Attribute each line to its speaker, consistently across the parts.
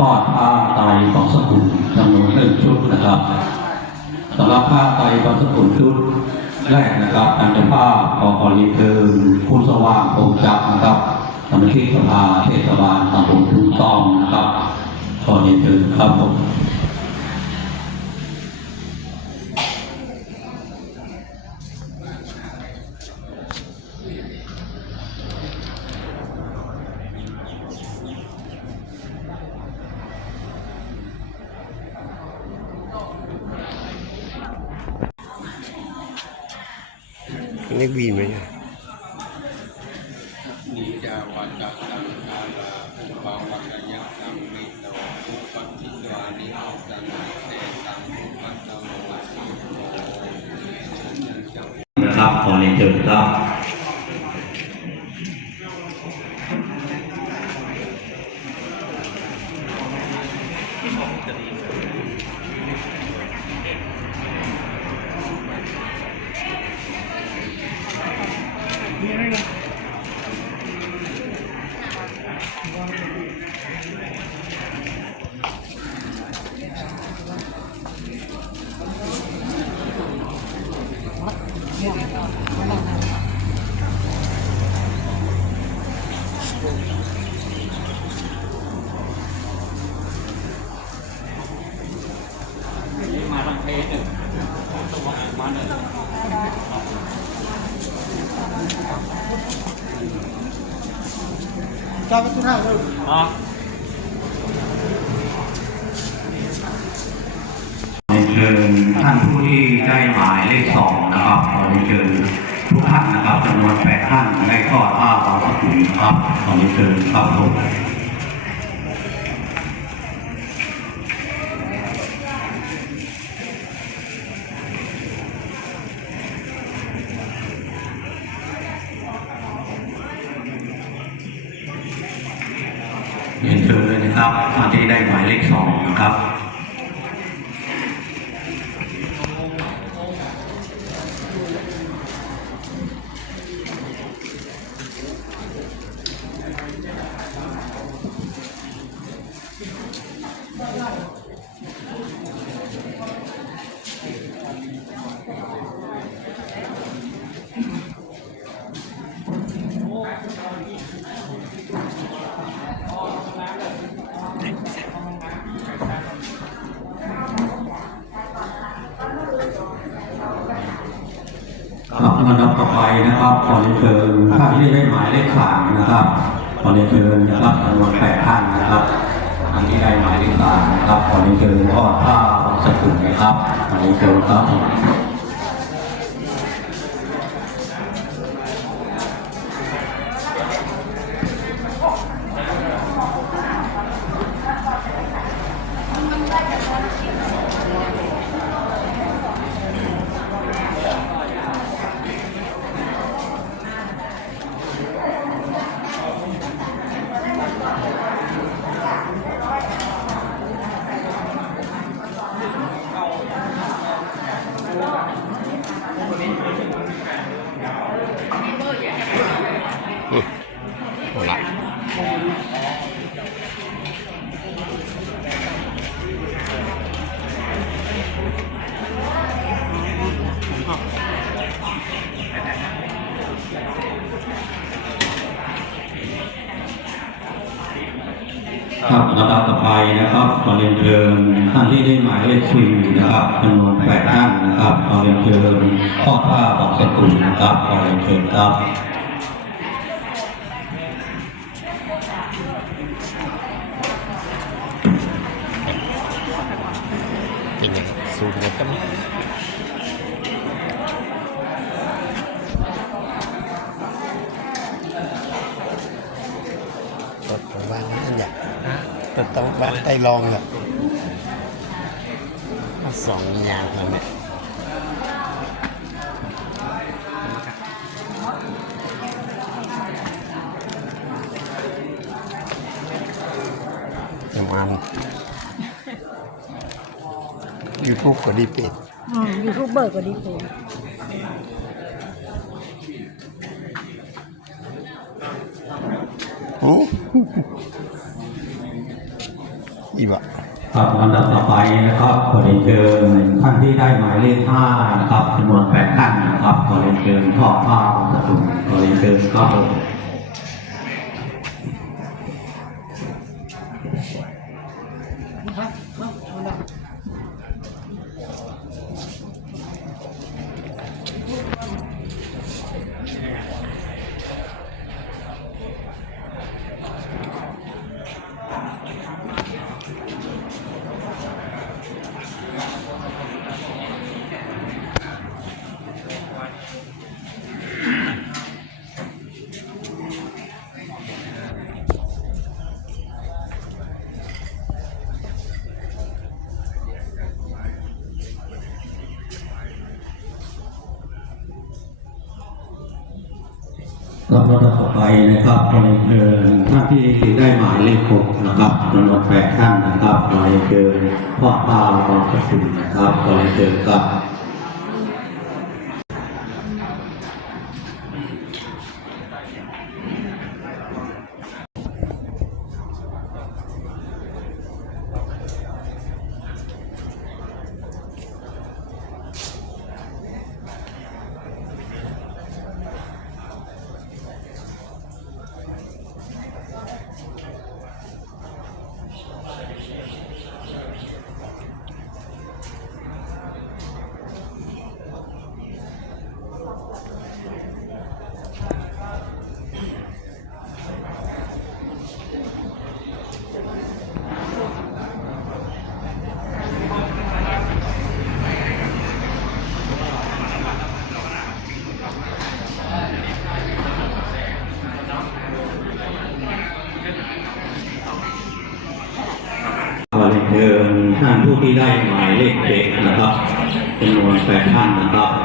Speaker 1: ปอดผ้าไตรของสกุลจำนวนหนึ่งชุดนะครับสำหรับผ้าไตรของสกุลชุดแรกนะครับทางเจ้าภาขอขอรีเทิร์นคุณสว่างองค์จักนะครับสมาชิกสภาเทศบาลตำบลทุ่งซองนะครับขอรีเทิร์นครับผม
Speaker 2: นี่วีนไหมเนี่ย
Speaker 3: นิจาวาจักตังคาลาอุปาวัคยะตังมิโตอุปัชชิตวานิอัสสันติเตตังอุปัตตโมสุโตยังจัง
Speaker 1: นะครับขอเรียนเชิญครับ ขอเรียนเชิญท่านผู้ที่ได้หมายเลขสองนะครับขอเรีเชิญ ทุกท่านนะครับจำนวนแปดท่านได้ทอดผ้าบางสกุลนะครับขอเรียนเชิญครับผม ขอเรียนเชิญท่านที่ได้หมายเลขสามนะครับ ขอเรียนเชิญนะครับจำนวนแปดท่านนะครับท่านที่ได้หมายเลขสามนะครับ ขอเรียนเชิญพ่อท่าบางสกุลนะครับ ขอเรียนเชิญครับ ครับระดับต่อไปนะครับขอเรียนเชิญท่านที่ได้หมายเลขสี่นะครับจำนวนแปดท่านนะครับขอเรียนเชิญทอผ้าบางสกุลนะครับขอเรียนเชิญครับ
Speaker 2: ตดตรงบ้านได้ลองอะสองอย่างแล้วเนี่ยยังมันยูทูบก็ดีเป็ด
Speaker 4: อืมยูทูบเบอร์ก็ดีคุณ
Speaker 2: โอ้ อีบะ
Speaker 1: ครับลำดับต่อไปนะครับขอเรียนเชิญท่านที่ได้หมายเลขห้านะครับจำนวนแปดท่านนะครับขอเรียนเชิญพ่อผ้าสตุนขอเรียนเชิญครับ ผมครับต่อไปนะครับขอเรียนเชิญท่านที่ได้หมายเลขหกนะครับจำนวนแปดท่านนะครับขอเรียเชิญพ่อผ้าของประสกุลนะครับขอเรียเชิญครับ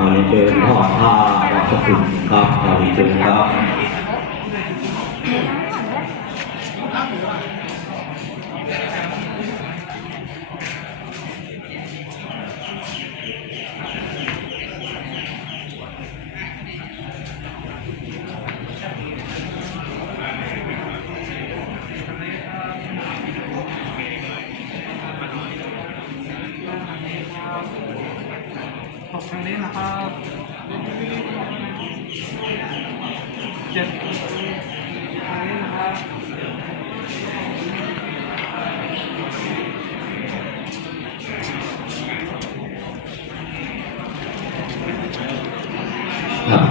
Speaker 1: ขอเรียนเชิญพ่อท่าบางสกุลครับขอเรียนเชิญครับ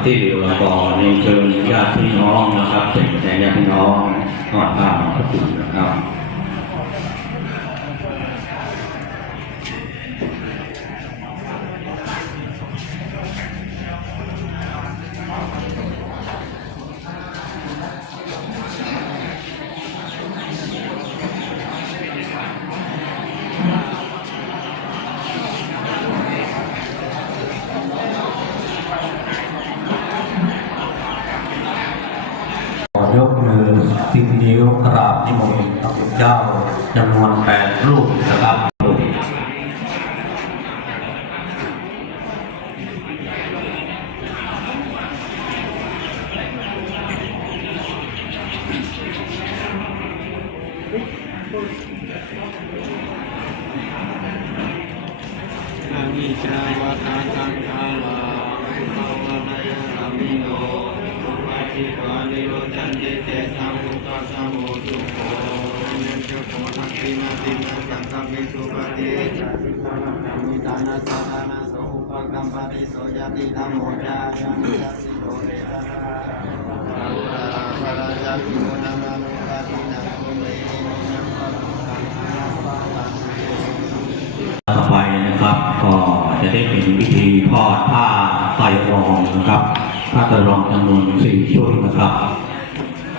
Speaker 5: ที่เห
Speaker 1: ลือก็เรียนเชิญญาติพี่น้องนะครับเป็นแทนญาติพี่น้องทอดผ้าบางสกุลนะครับ อาวิ
Speaker 3: ชาวตาตังคาลาภาวนายัสมิโนอุปาจิวานิโรจันติเตสังอุปาสมุตุโขนิจโขทักขินาตินาสังฆมิสุปฏิจัตตินามิตานาสานาโสอุปกัมปติโสยติธรรมโมจายันาสิโกเรตา
Speaker 1: ต่อไปนะครับก็จะได้เป็นพิธีทอดผ้าไตรรองนะครับผ้าไตรรองจำนวนสี่ชุดนะครับ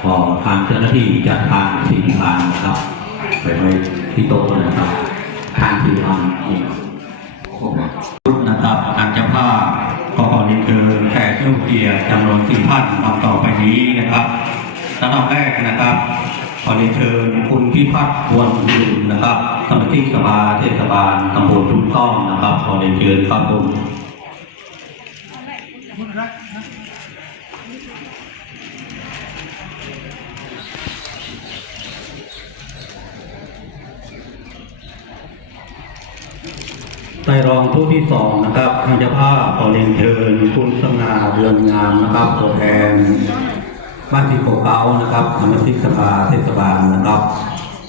Speaker 1: ก็ทางเจ้าหน้าที่จัดทางสี่ทางนะครับ ไปไว้ที่โต๊ะนะครับทางสี่ทางนี่ชุดนะครับทางเจ้าภาพก็ขอเรียนเชิญแขกผู้เกียรติจำนวนสี่ท่านดังต่อไปนี้นะครับ ลำดับแรกนะครับขอเรียนเชิญคุณพิพัฒน์ควรยืนนะครับสมาชิกสภาเทศบาลตำบลทุ่งซ่อมนะครับขอเรียนเชิญครับผมไตรรองทุกที่สองนะครับทางเจ้าภาพขอเรียนเชิญคุณสง่าเรือนงามนะครับตัวแทน บ้านที่โกเก้านะครับสมาชิกสภาเทศบาลนะครับ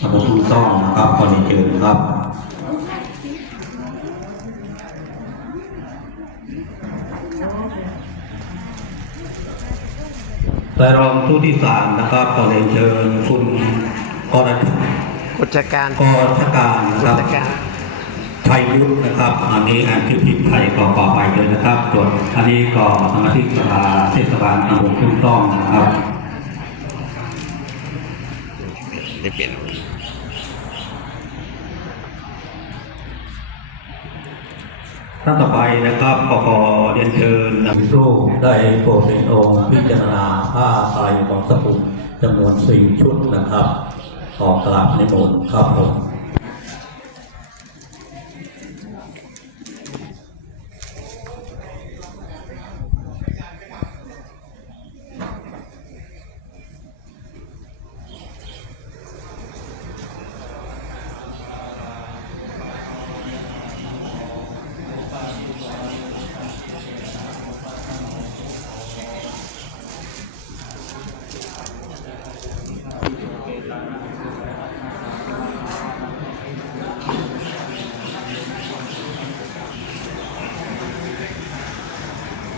Speaker 1: ตำบลทุ่งซ่องนะครับขอเรียนเชิญครับไตรรองทุกที่สามนะครับขอเรียนเชิญคุณกร
Speaker 2: กุจการ
Speaker 1: กรชการนะค
Speaker 2: กุ
Speaker 1: รับ
Speaker 2: จการ
Speaker 1: ไทยยุทธนะครับ อันนี้อ่านชื่อผิดไทยก็ขอไปเลยนะครับส่วนอันนี้ก็สมาชิกสภาเทศบาลตำบลทุ่งต้องนะครับ
Speaker 2: ได้เปลี่ยน
Speaker 1: ท่านต่อไปนะครับขอขอเรียนเชิญนายรูปได้โปรดเป็นองค์พิจารณาผ้าไตรของสกุลจำนวนสี่ชุดนะครับ ขอกราบในมนต์ครับผม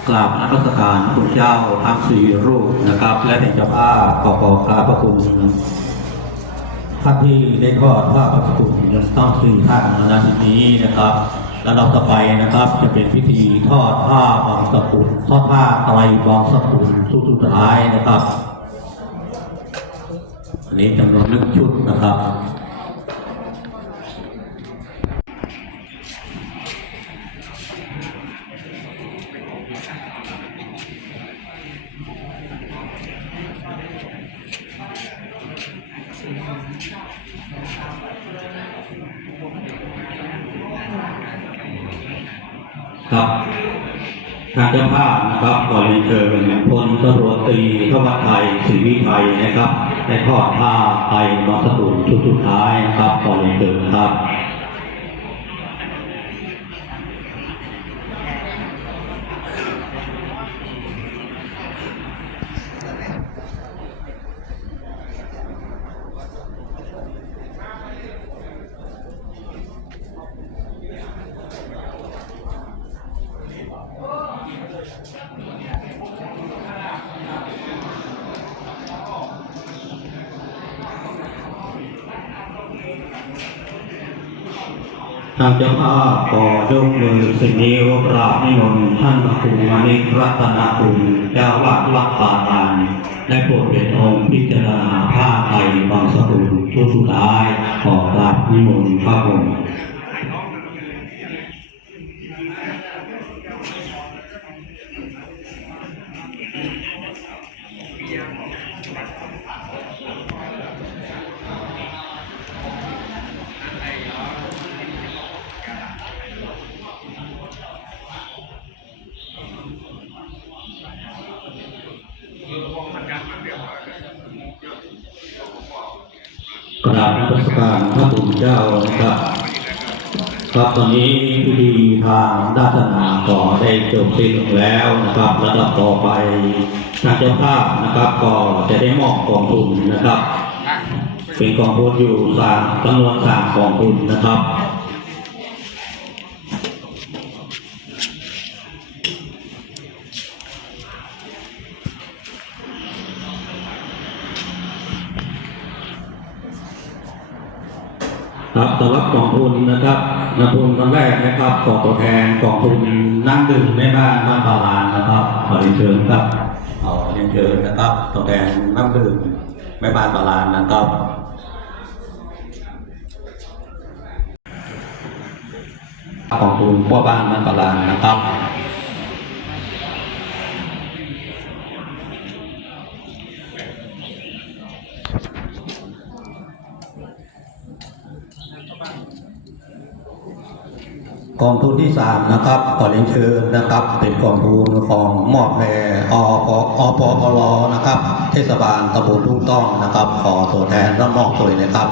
Speaker 1: กราบนมัสการคุณเจ้าทั้งสี่รูปนะครับ และเป็นเจ้าภาพขอขอกราบพระคุณท่านที่ได้ทอดผ้าพระคุณยังต้องสี่ท่านในที่นี้นะครับ แล้วเราต่อไปนะครับจะเป็นพิธีทอดผ้าบางสกุลทอดผ้าไตรบางสกุลสุดสุดท้ายนะครับ อันนี้จำนวนหนึ่งชุดนะครับ ครับทางเจ้าภาพนะครับก่อนเชิญพลตำรวจตรีทวัชไทยศรีวิไทยนะครับได้ทอดผ้าไทยบาสกุลชุดสุดท้ายนะครับก่อนเชิญครับางเจ้าภาพขอยกมือสิ่งนี้วกราบนิมนต์ท่านพระครูมณิรัตนคุณเจ้าวาดวัดป่าลานและโปรดเป็นองค์พิจารณาผ้าไทยบางสกุลชุดสุดท้ายขอกราบนิมนต์พระองค์ กราบนมัสการพระคุณเจ้านะครับครับตอนนี้พิธีทางด้านศาสนาก็ได้จบสิ้นลงแล้วนะครับระดับต่อไปทางเจ้าภาพนะครับ ก็จะได้มอบกองทุนนะครับ เป็นกองทุนอยู่สามจำนวนสามกองทุนนะครับครับ นะครับกองทุนครั้งแรกนะครับขอตัวแทนกองทุนน้ำดื่มแม่บ้านบ้านบาลานนะครับขอเรียนเชิญครับขอเรียนเชิญนะครับตัวแทนน้ำดื่มแม่บ้านบาลานนะครับกองทุนพ่อบ้านบ้านบาลานนะครับ กองทุนที่สามนะครับขอเรียนเชิญนะครับ เป็นกองทุนของมอบแพรอปอปพลนะครับ เทศบาลตำบลทุ่งต้องนะครับ ขอตัวแทนรับมอบตัวเลยนะครับ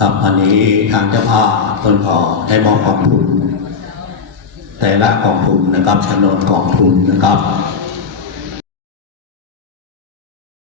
Speaker 1: ครับอันนี้ทางเจ้าภาพต้นขอได้มอบกองทุนแต่ละกองทุนนะครับจำนวนกองทุนนะครับ